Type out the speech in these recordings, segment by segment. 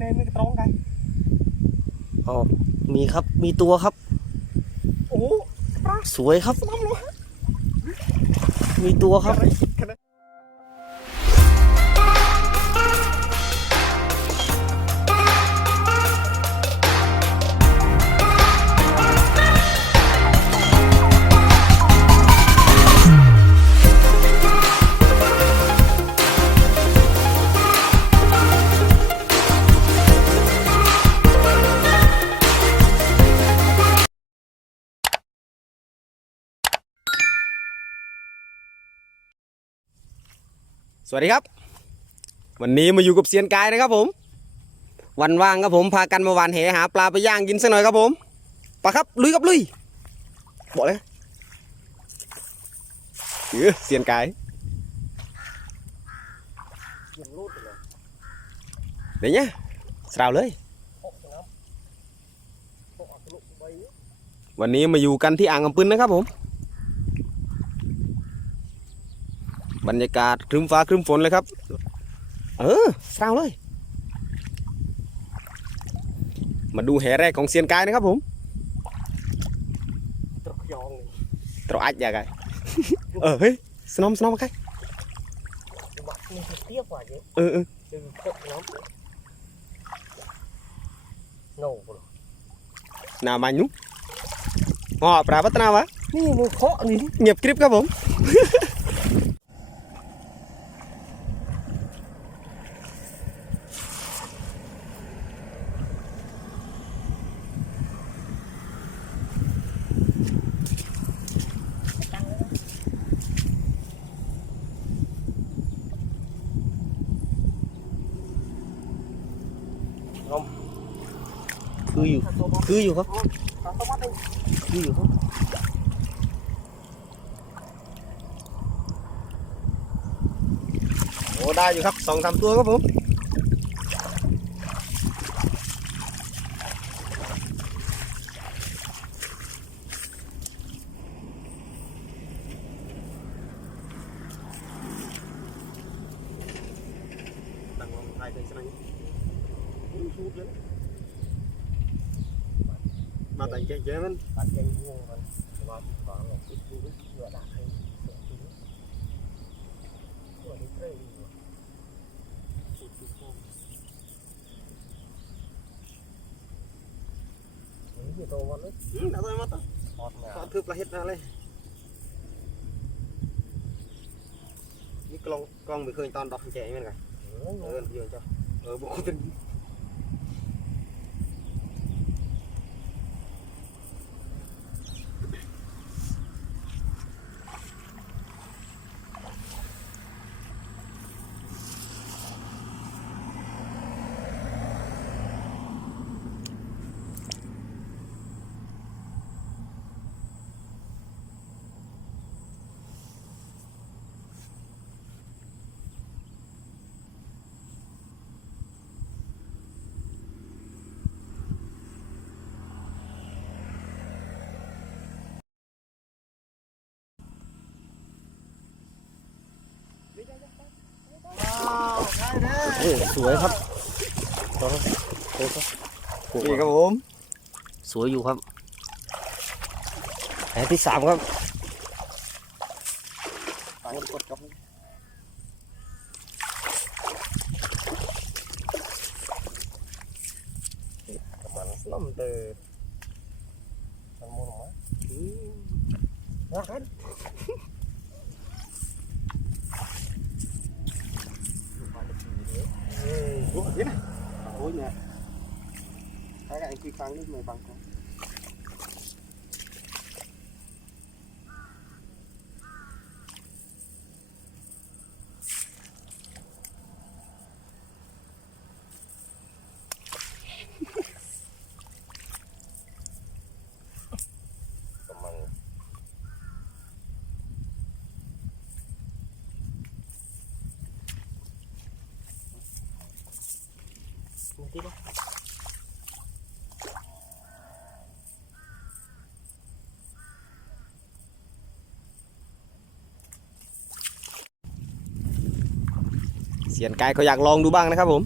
เนนตรงกันอ๋อมีครับมีตัวครับ โอ้สวยครับสลัมเลยมีตัวครับ สวัสดีครับ วันนี้มาอยู่กับเซียนกายนะครับผม วันว่างครับผมพากันมาหวานแหหาปลาไปย่างกินสักหน่อยครับผมไปครับลุยครับลุยบอกเลยเออเซียนกายเดี๋ยวเนี้ยสาวเลย วันนี้มาอยู่กันที่อ่างกำปืนนะครับผม บรรยากาศครึ้มฟ้าครึ้มฝนเลยครับ เออสาวเลย มาดูแห่แรกของเซียนกายนะครับผมตรกยองเลยตรออัดอยากไงเออเฮ้ยสนอมสนอมมาใกล้วัดนี่เตี้ยกว่าเยอะเออเออดึงพกน้ำโน่บ่หนามันยุงอปลาพัฒนาวะนี่มือเคาะนี่เงียบกริบครับผม อยู่คืออยู่ครับคืออยู่ครับ โอ้ได้อยู่ครับสองสามตัวครับผม ตั้งวางท้ายเคยสนั่งสูดเลยมาแต่งเจ๊มัน ปัดใจง่วง มันว่าฟังคิดดูเชื่อได้ให้เสียจริงตัวนี้เท่อยู่นี่ตัวมันเลยอืมเอาไปมาต่อ ทอดงา ขอถือปลาเห็ดนะเลยนี่กล้องกล้องไม่เคยตอนดอกแจ๋เหมือนกัน เออ เออเดี๋ยวจ้ะ เออบุกเป็นเออสวยครับตัวครับตัวครับนี่ครับผมสวยอยู่ครับแผนที่สามครับตายกดกับมันน้ำเตอมันมุนออกมารักกันเฮ้ยรู้อะไรนะโอ้ยเนี่ยใช้กับ ไอ้ที่ฟัง สียนกายเขาอยากลองดูบ้างนะครับผม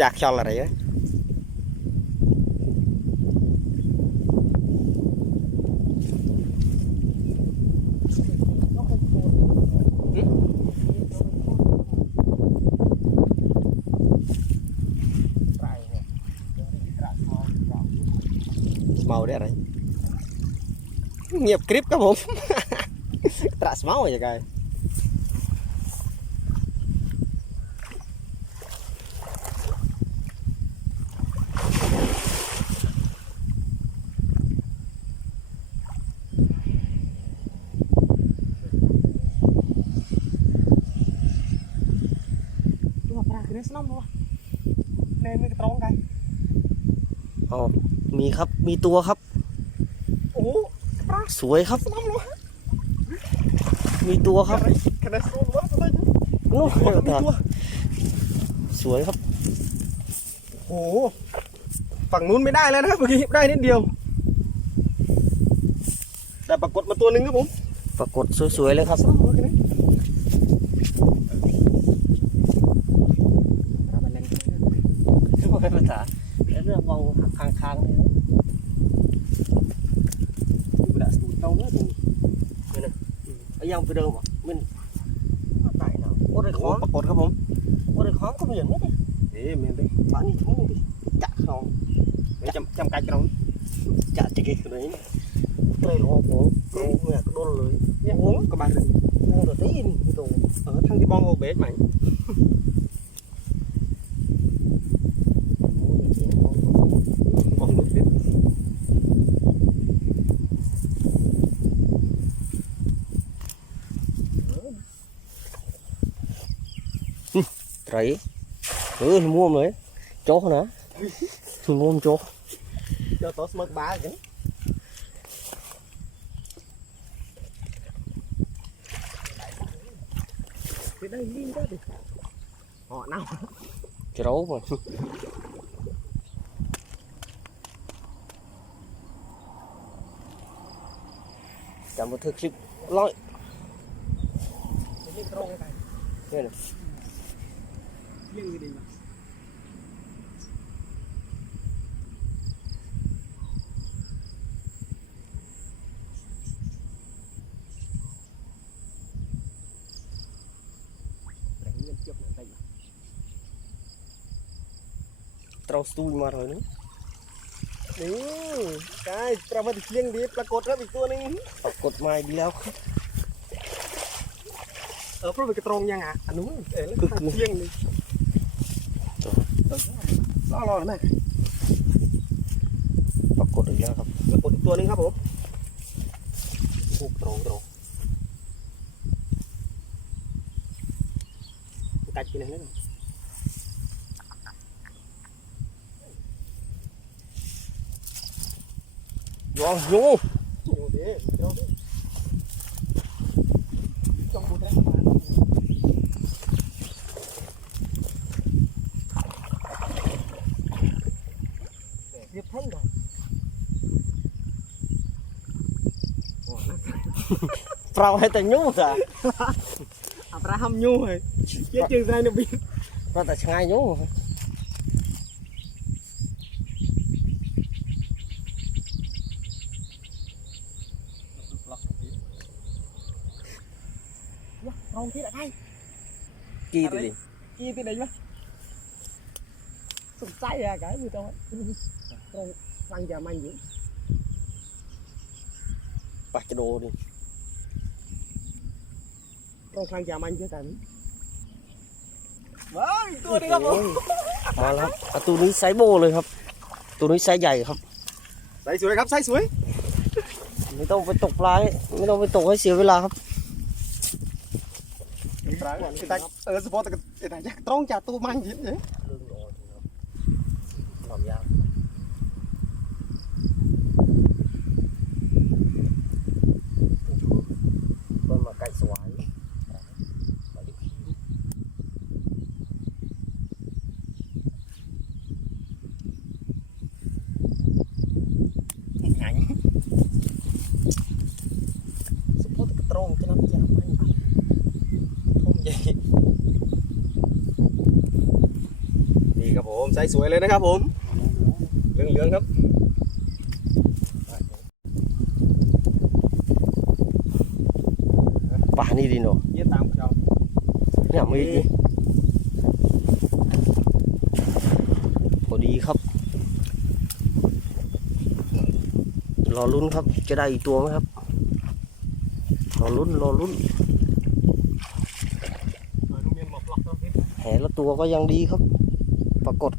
จากชอลอะไรเนี่ย เงียบกริบครับผม ตรัสเมาอย่างไรสนามบ่ในมืกระตงกันอ๋อมีครับ มีตัวครับ สวยครับสนอมวะมีตัวครับขนาดสูงวะอะไรโอ้ตัวมีตัวสวยครับ โอ้โห ฝั่งนู้นไม่ได้แล้วนะครับเมื่อกี้ได้นิดเดียว แต่ปรากฏมาตัวหนึ่งครับผม ปรากฏสวยๆเลยครับ เอายังไปเดิมอ่ะมัน apa ini โอ้ได้ โอ้ ของ ปรากฏครับผม โอ้ได้ของก็ไม่อย่างนี้ดิ เอ๊ะเมียนไป บ้านนี้ทุ่งดิจักของ ไม่จำจำกัดกันน้อง จักจะเก่งเลยนี่เลยรอผมโอ้เมื่อก็โดนเลย เนี่ยโอ้กระบาดเลย นั่งตัวตีนมีตัว เออทั้งที่บองโอเบสใหม่ ไตรเออม่วมเลยโจ๊กนะม่วมโจ๊ก cho tổ smoke bá chứ cái đây đi ra đi họ nào จะรู้มั้งจำบันทึกคลิปร้อย cái trông cái này យើងវិញមកត្រូវស្ទូលមកហើយនេះនេះកាយត្រូវមកទីឈៀងវាប្រកួតទៅពីតួនេះប្រកួតមកពីឡៅអើព្រោះវាកត្រងយ៉ាងអានោះគឺឈៀងនេះ ล้วครับเออเพราะมันกระตรงยังอะอันนู้นเออแล้วก็เที่ยงเลยรอรอหน่อยปรากฏอีกแล้วครับปรากฏอีกตัวหนึงครับผมถูกตรงตรงกัดกินอะไรนะยองยู โอ้เด้เดี๋ยว trong một cái mà Điệp thanh rồi เราให้แต่ยุ่งจ้ะ อับราฮัมยูเลยเยอะจริงใจนะบินเราแต่ชายยุ่งรองที่ไหนกี่ตัวดิกี่ที่ไหนวะสนใจอะ cái người ta rong răng già mày dữ ปากจะโดดิ rong răng già mày chứ cần ว้ายตัวนี้ครับผมโอ้ยมาแล้วครับอะตัวนี้ไซส์โบเลยครับ ตัวนี้ไซส์ใหญ่ครับ ใส่สวยครับใส่สวย ไม่ต้องไปตกปลาไม่ต้องไปตกให้เสียเวลาครับปลาแต่เออสปอร์ตแต่แต่ยักตรงจากตัวมันยิบเนี่ยเรื่องรอครับความยากเปิดมาไก่สวายมาดิคิว หายสปอร์ตกระตรงจะน้ำยาไหมทุ่มใหญ่นี่ครับผมใส่ส์สวยเลยนะครับผมเหลืองๆครับปลานี่ดีเนาะเยี่ยตามเราเนี่ยไม่ดีพอดีครับ รอลุ้นครับ จะได้อีกตัวไหมครับ รอลุ้นรอลุ้นลุงเมียนหมอบล็อกต้องพิษแหละตัวก็ยังดีครับ ปรากฏ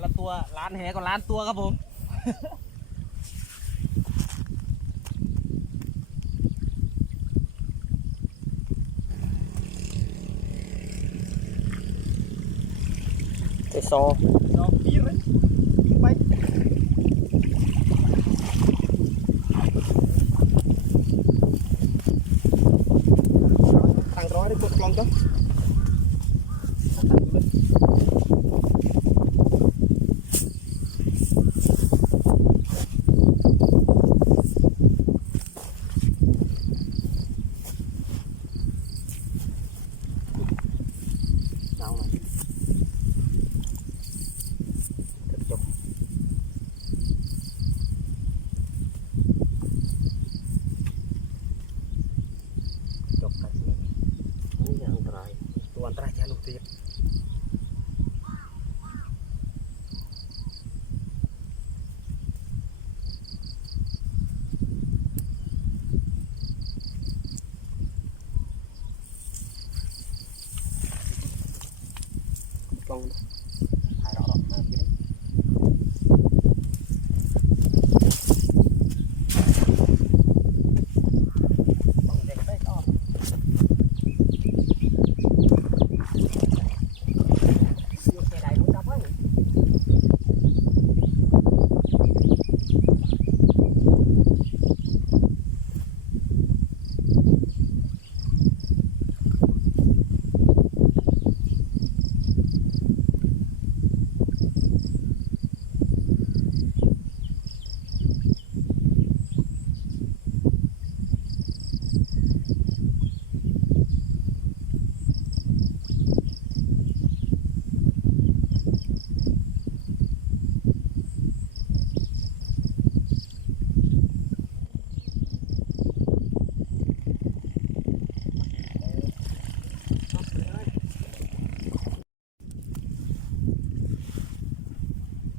แหละตัวล้านแหก็ล้านตัวครับผมไอซอดอกปีเลยไปตั้งร้อยได้กดกลองจ้ะตั้งเลย เอาหน่อยจบจบกันเลยนี่อันตราย ตัวอันตรายแค่ลูกเตีย กล้องถ่ายเราหรอกมาพี่ต้องเด็กได้ก็เสียใจมุจับไว้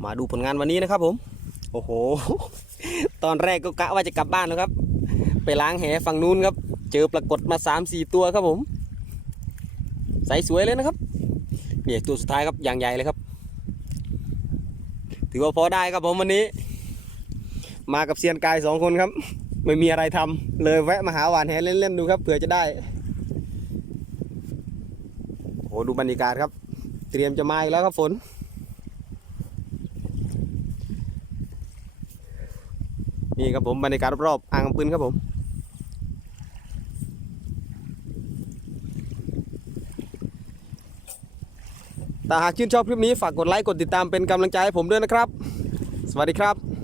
มาดูผลงานวันนี้นะครับผม โอ้โห ตอนแรกก็กะว่าจะกลับบ้านแล้วครับ ไปล้างแหฝั่งนู้นครับ เจอปรากฏมา3ามสี่ตัวครับผมใสสวยเลยนะครับเนี่ยตัวสุดท้ายครับอย่างใหญ่เลยครับ ถือว่าพอได้ครับผมวันนี้ มากับเซียนกายสองคนครับ ไม่มีอะไรทำเลยแวะมาหาหวานแหเล่นๆดูครับเผื่อจะได้โอ้โหดูบรรยากาศครับ เตรียมจะมาอีกแล้วครับฝน นี่ครับผมบรรยากาศรอบๆอ่างปืนครับผมแต่หากชื่นชอบคลิปนี้ฝากกดไลค์กดติดตามเป็นกำลังใจให้ผมด้วยนะครับ สวัสดีครับ